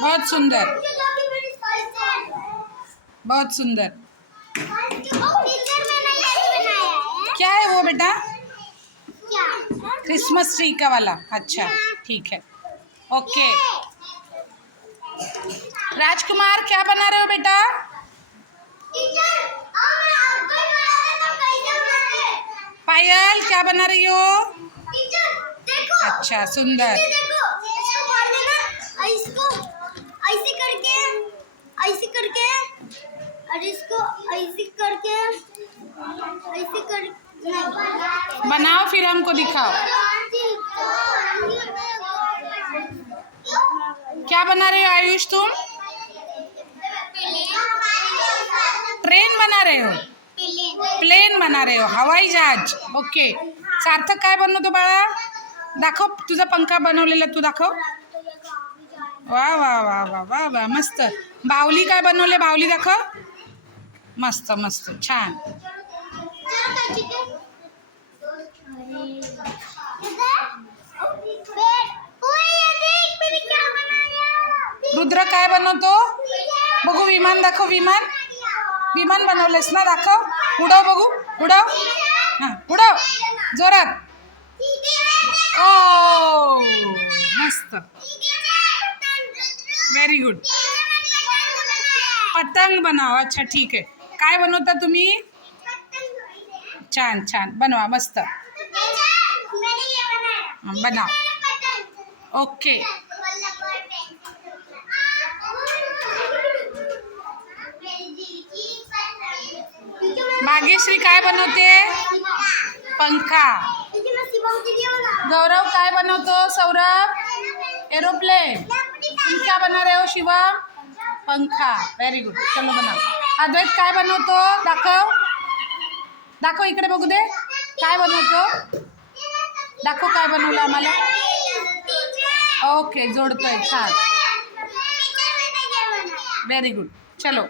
बहुत सुंदर, बहुत सुंदर। क्या है वो बेटा? क्रिसमस ट्री का वाला। अच्छा ठीक है, ओके। राजकुमार क्या बना रहे हो बेटा? पायल क्या बना रही हो? अच्छा सुंदर। ऐसे करके और इसको ऐसे करके बनाओ फिर हमको दिखाओ। क्या बना रहे हो आयुष तुम? ट्रेन बना रहे हो? प्लेन बना रहे हो, हवाई जहाज। ओके। सार्थक काय बनवतो बाळा? दाखव तुझा पंखा बनवलेला, तू दाखव। वा वा वा वा वा वा, मस्त। बाहुली काय बनवले? बाहुली दाखव। मस्त मस्त, छान। रुद्र काय बनवतो? बघू विमान दाखव। विमान, विमान बनवलेस ना, दाखव। उडव बघू, उडव। हां उडव जोरात। ओ मस्त, व्हेरी गुड। पतंग बनाव। अच्छा ठीक आहे। काय बनवता तुम्ही? छान छान, बनवा मस्त। बनाव, ओके। भाग्यश्री काय बनवते? पंखा। गौरव काय बनवतो? सौरभ एरोप्लेन। तुम क्या बना रहे हो शिवम? पंखा। व्हेरी गुड, चलो बनाओ। अद्वैत काय बनवतो? दाखव, दाखव इकडे बघू दे। काय बनवतो? दाखव काय बनवलं आम्हाला। ओके, जोडतोय, छान, व्हेरी गुड, चलो।